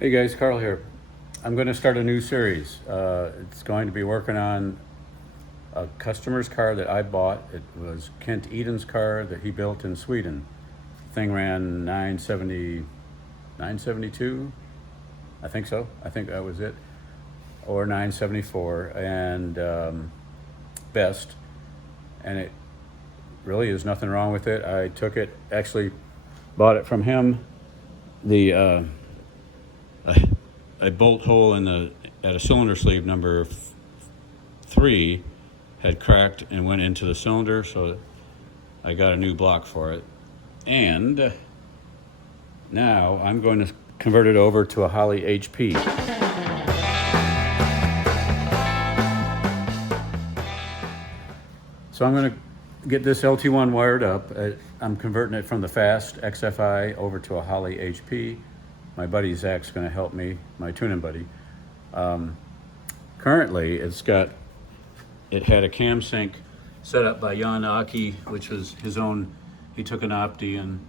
Hey guys, Carl here. I'm going to start a new series. It's going to be working on a customer's car that I bought. It was Kent Eden's car that he built in Sweden. The thing ran 972, I think so. I think that was it, or 974, and best. And it really is nothing wrong with it. I took it, actually bought it from him. The a bolt hole at a cylinder sleeve number 3 had cracked and went into the cylinder, so I got a new block for it. And now I'm going to convert it over to a Holley HP. So I'm going to get this LT1 wired up. I'm converting it from the FAST XFI over to a Holley HP. My buddy Zach's going to help me, my tuning buddy. Currently, it had a cam sync set up by Jan-Ake, which was his own. He took an opti and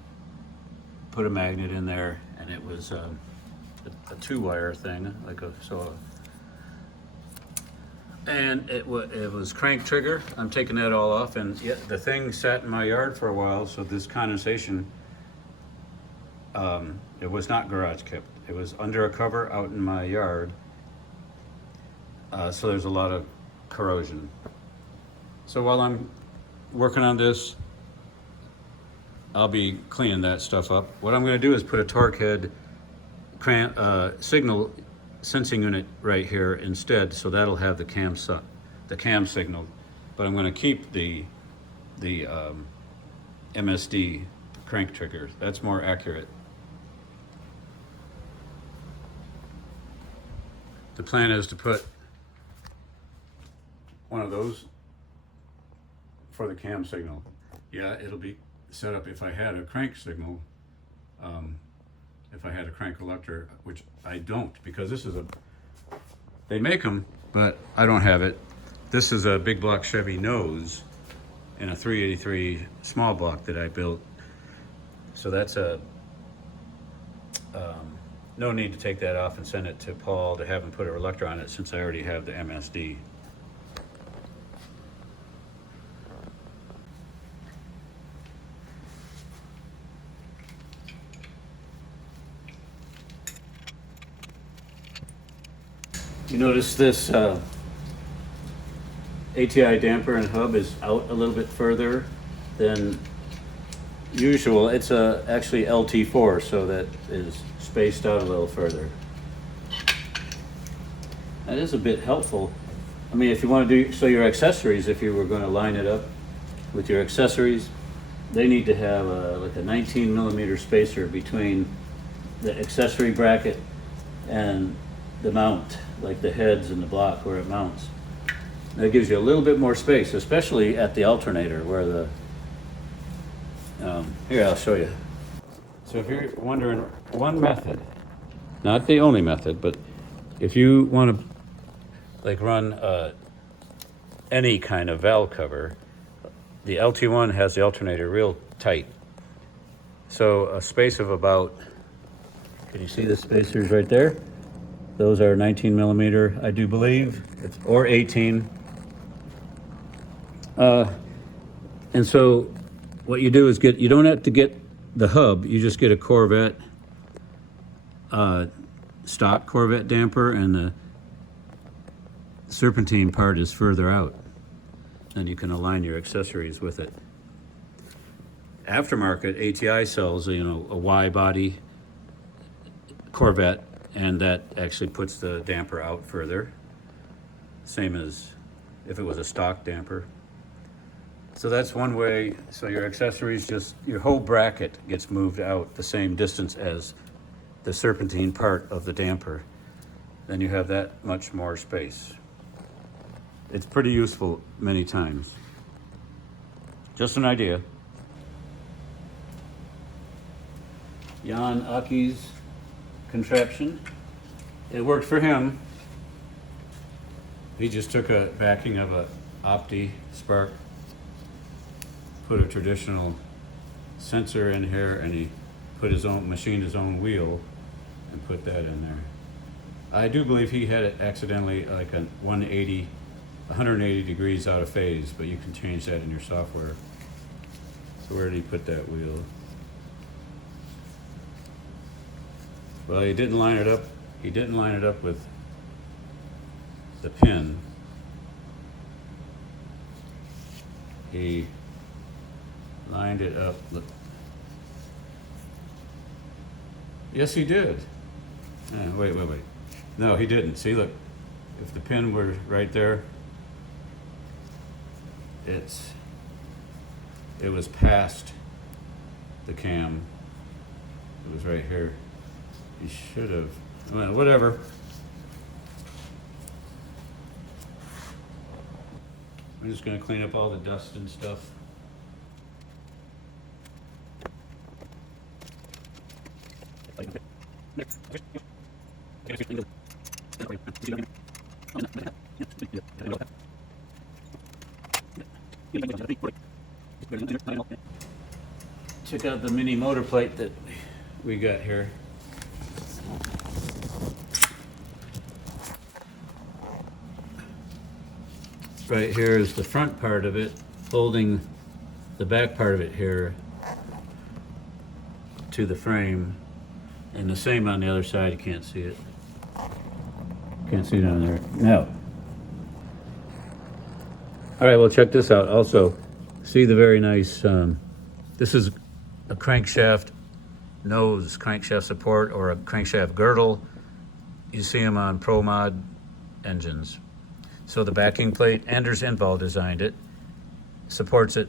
put a magnet in there, and it was a 2-wire thing, and it was crank trigger. I'm taking that all off, and the thing sat in my yard for a while, so this condensation. It was not garage kept. It was under a cover out in my yard. So there's a lot of corrosion. So while I'm working on this, I'll be cleaning that stuff up. What I'm going to do is put a TorqHead signal sensing unit right here instead, so that'll have the cam signal. But I'm going to keep the MSD crank trigger. That's more accurate. The plan is to put one of those for the cam signal. Yeah, it'll be set up if I had a crank signal, if I had a crank collector, which I don't, because they make them, but I don't have it. This is a big block Chevy nose in a 383 small block that I built. So that's no need to take that off and send it to Paul to have him put a reluctor on it, since I already have the MSD. You notice this ATI damper and hub is out a little bit further than usual. It's actually LT4, so that is spaced out a little further. That is a bit helpful. I mean, if you want to do, so your accessories, if you were going to line it up with your accessories, they need to have like a 19mm spacer between the accessory bracket and the mount, like the heads and the block where it mounts. That gives you a little bit more space, especially at the alternator where here, I'll show you. So if you're wondering, one method, not the only method, but if you want to like run any kind of valve cover, the LT1 has the alternator real tight. So a space of about, can you see the spacers right there? Those are 19mm, I do believe, or 18. And so what you do is you don't have to get the hub, you just get a Corvette, stock Corvette damper, and the serpentine part is further out. And you can align your accessories with it. Aftermarket, ATI sells, a Y body Corvette, and that actually puts the damper out further. Same as if it was a stock damper. So that's one way. So your accessories, your whole bracket gets moved out the same distance as the serpentine part of the damper. Then you have that much more space. It's pretty useful many times. Just an idea. Jan-Ake's contraption. It worked for him. He just took a backing of a opti spark, put a traditional sensor in here, and he machined his own wheel and put that in there. I do believe he had it accidentally like a 180 degrees out of phase, but you can change that in your software. So where did he put that wheel? Well, he didn't line it up. He didn't line it up with the pin. He lined it up. Look. Yes, he did. Wait. No, he didn't. See, look. If the pin were right there, it was past the cam. It was right here. He should have. Well, whatever. I'm just going to clean up all the dust and stuff. Check out the mini motor plate that we got here. Right here is the front part of it, holding the back part of it here to the frame, and the same on the other side. You can't see it. Can't see it on there. No. All right, well, check this out. Also, see the very nice, this is a crankshaft nose, crankshaft support, or a crankshaft girdle. You see them on Pro Mod engines. So the backing plate, Anders Envall designed it, supports it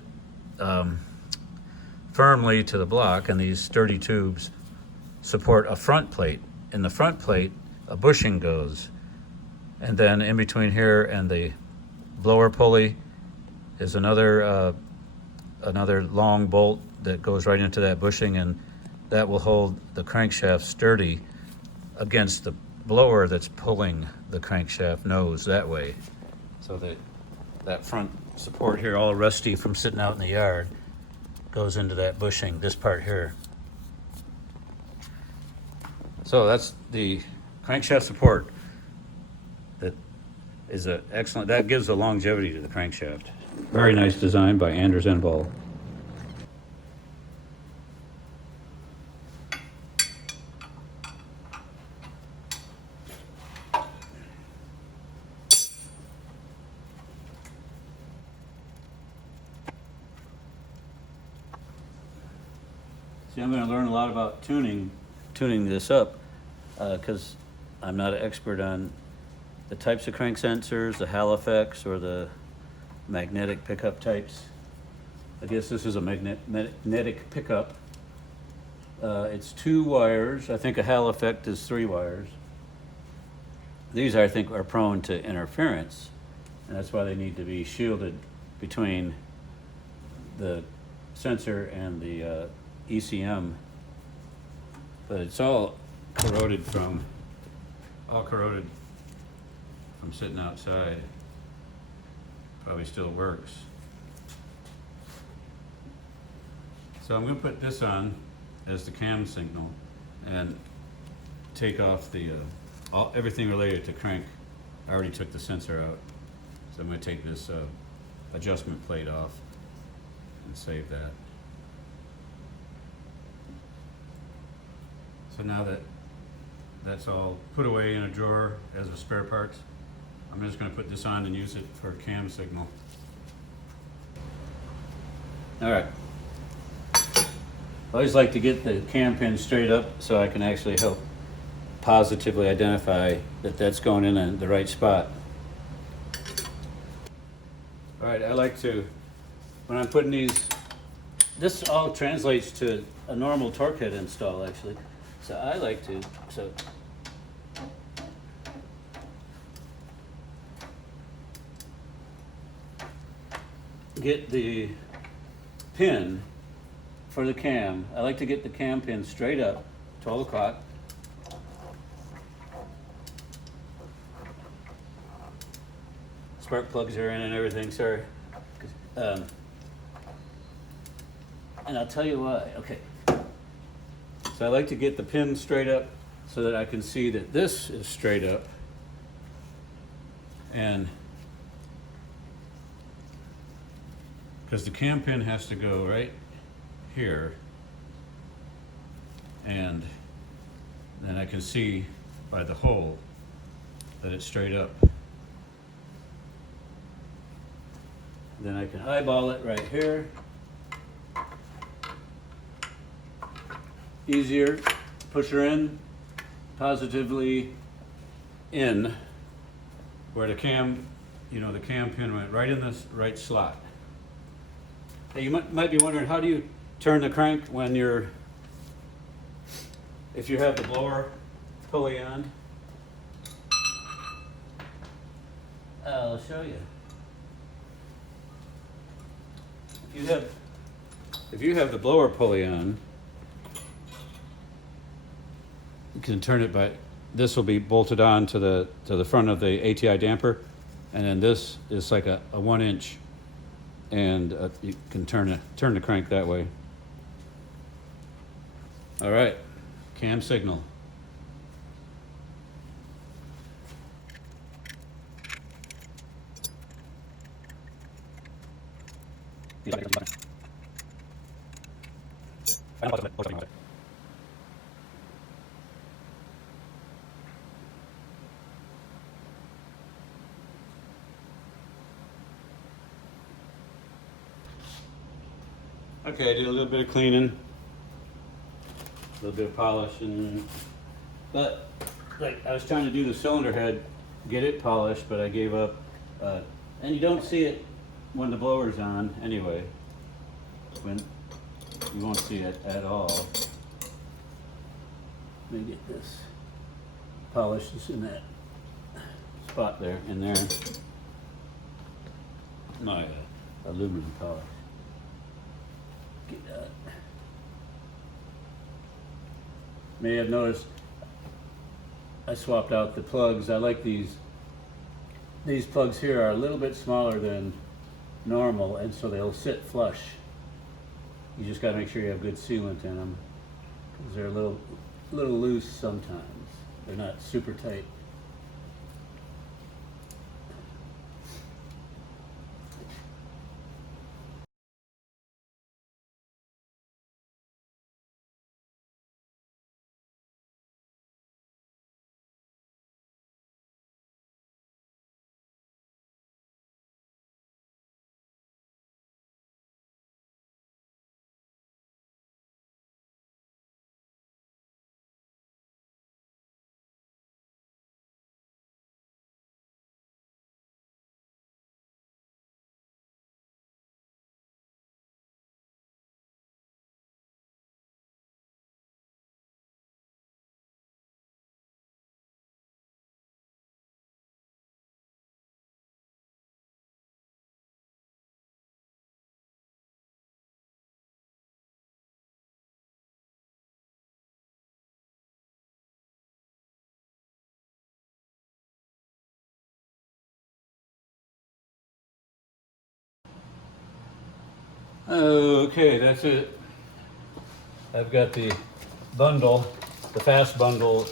firmly to the block, and these sturdy tubes support a front plate. In the front plate, a bushing goes, and then in between here and the blower pulley is another long bolt that goes right into that bushing, and that will hold the crankshaft sturdy against the blower that's pulling the crankshaft nose that way. So that front support here, all rusty from sitting out in the yard, goes into that bushing, this part here. So that's the crankshaft support. That is an excellent, that gives a longevity to the crankshaft. Very nice design by Anders Envall. See, I'm going to learn a lot about tuning this up, because I'm not an expert on the types of crank sensors, the Hall effects, or the magnetic pickup types. I guess this is a magnetic pickup. It's 2 wires. I think a Hall effect is 3 wires. These, I think, are prone to interference, and that's why they need to be shielded between the sensor and the ECM. But it's all corroded from sitting outside. Probably still works. So I'm going to put this on as the cam signal and take off the everything related to crank. I already took the sensor out, so I'm going to take this adjustment plate off and save that. So now that that's all put away in a drawer as a spare parts, I'm just going to put this on and use it for cam signal. All right. I always like to get the cam pin straight up so I can actually help positively identify that that's going in the right spot. All right, I like to, when I'm putting these, this all translates to a normal TorqHead install actually. So I like to, get the pin for the cam. I like to get the cam pin straight up, 12 o'clock. Spark plugs are in and everything, sorry. And I'll tell you why. Okay. So I like to get the pin straight up so that I can see that this is straight up, and because the cam pin has to go right here, and then I can see by the hole that it's straight up. Then I can eyeball it right here. Easier, push her in, positively in, where the cam, the cam pin went right in this right slot. Hey, you might be wondering, how do you turn the crank when if you have the blower pulley on? I'll show you. If you have the blower pulley on, you can turn it by, this will be bolted on to the front of the ATI damper, and then this is like a 1 inch, and you can turn the crank that way. All right, cam signal. Okay, I did a little bit of cleaning, a little bit of polishing, but like I was trying to do the cylinder head, get it polished, but I gave up. And you don't see it when the blower's on anyway. When you won't see it at all. Let me get this polished. It's in that spot there, in there. My aluminum polish. Get that. May have noticed I swapped out the plugs. I like these. These plugs here are a little bit smaller than normal, and so they'll sit flush. You just got to make sure you have good sealant in them, because they're a little loose sometimes. They're not super tight. Okay, that's it. I've got the bundle, the FAST bundle,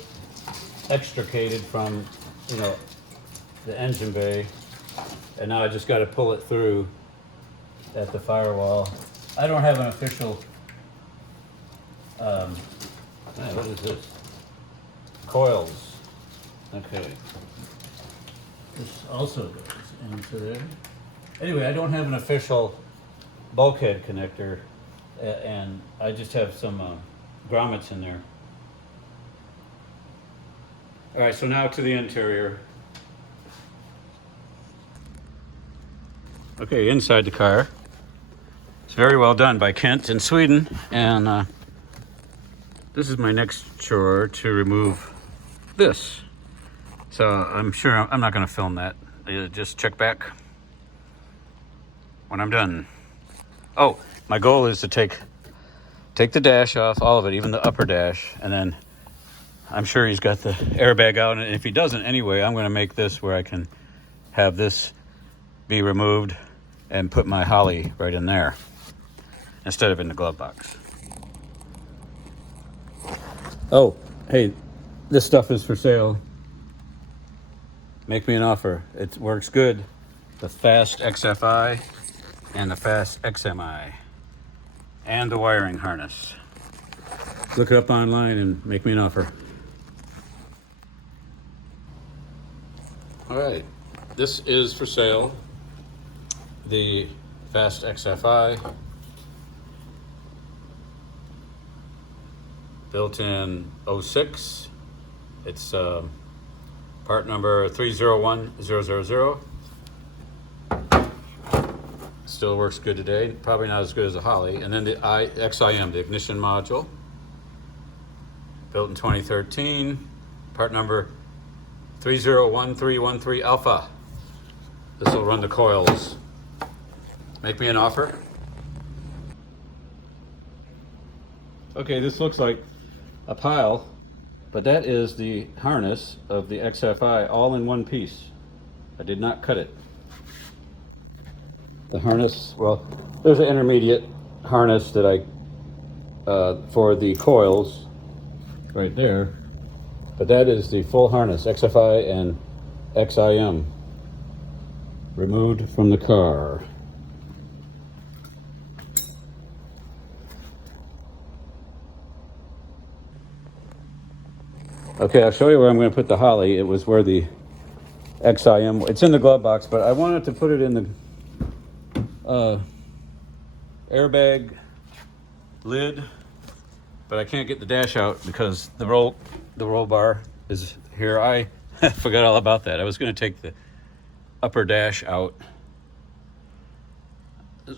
extricated from, the engine bay, and now I just got to pull it through at the firewall. I don't have an official, what is this? Coils. Okay. This also goes into there. Anyway, I don't have an official bulkhead connector, and I just have some grommets in there. All right, so now to the interior. Okay, inside the car. It's very well done by Kent in Sweden, and this is my next chore, to remove this. So I'm sure I'm not going to film that. Just check back when I'm done. Oh, my goal is to take the dash off, all of it, even the upper dash, and then I'm sure he's got the airbag out, and if he doesn't anyway, I'm going to make this where I can have this be removed and put my Holley right in there instead of in the glove box. Oh, hey, this stuff is for sale, make me an offer. It works good. The FAST XFI and the FAST XMI and the wiring harness. Look it up online and make me an offer. All right, this is for sale. The FAST XFI, built in 06. It's part number 301000. Still works good today. Probably not as good as a Holley. And then the XIM, the ignition module, built in 2013. Part number 301313 Alpha. This will run the coils. Make me an offer. Okay, this looks like a pile, but that is the harness of the XFI all in one piece. I did not cut it. The harness, well, there's an intermediate harness that I, for the coils right there, but that is the full harness, XFI and XIM, removed from the car. Okay, I'll show you where I'm going to put the Holley. It was where the XIM, it's in the glove box, but I wanted to put it in the airbag lid, but I can't get the dash out because the roll bar is here. I forgot all about that. I was going to take the upper dash out,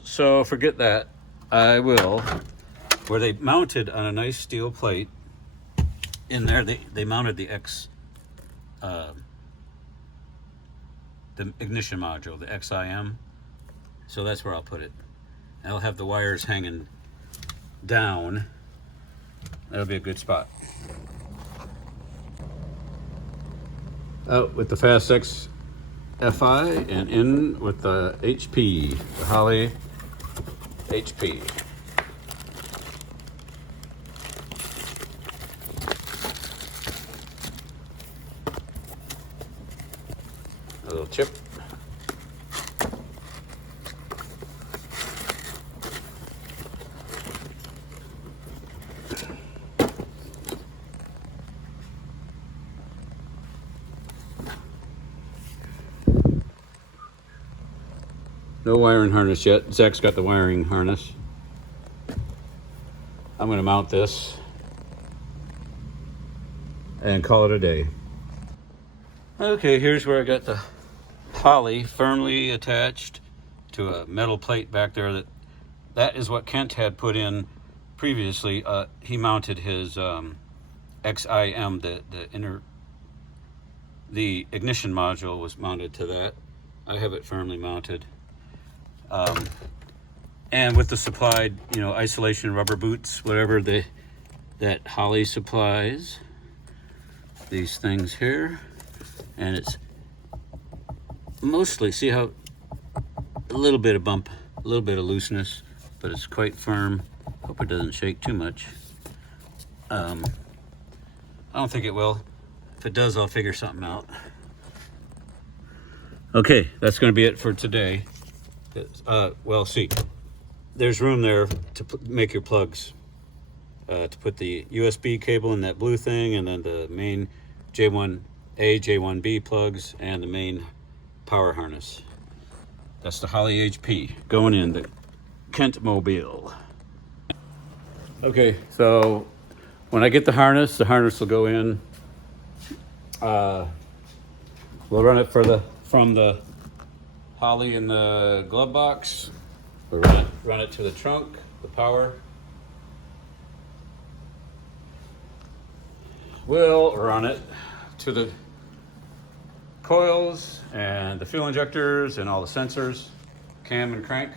so forget that. I will, where they mounted on a nice steel plate in there, they mounted the the ignition module, the XIM. So that's where I'll put it. I'll have the wires hanging down. That'll be a good spot. Out with the FAST XFI and in with the HP, the Holley HP. A little chip. No wiring harness yet. Zach's got the wiring harness. I'm going to mount this and call it a day. Okay, here's where I got the Holley firmly attached to a metal plate back there. That is what Kent had put in previously. He mounted his XIM, the ignition module was mounted to that. I have it firmly mounted. And with the supplied, isolation rubber boots, whatever that Holley supplies, these things here, and it's mostly, see how a little bit of bump, a little bit of looseness, but it's quite firm. Hope it doesn't shake too much. I don't think it will. If it does, I'll figure something out. Okay, that's going to be it for today. Well, see, there's room there to make your plugs, to put the USB cable in that blue thing, and then the main J1A, J1B plugs, and the main power harness. That's the Holley HP going in the Kent Mobile. Okay, so when I get the harness will go in. We'll run it from the Holley in the glove box. We'll run it to the trunk, the power. We'll run it to the coils and the fuel injectors and all the sensors, cam and crank.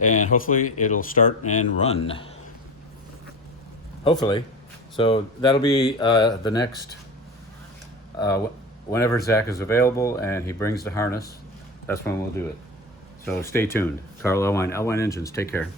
And hopefully it'll start and run. Hopefully. So that'll be the next, whenever Zach is available and he brings the harness, that's when we'll do it. So stay tuned. Carl Elwine Engines, take care.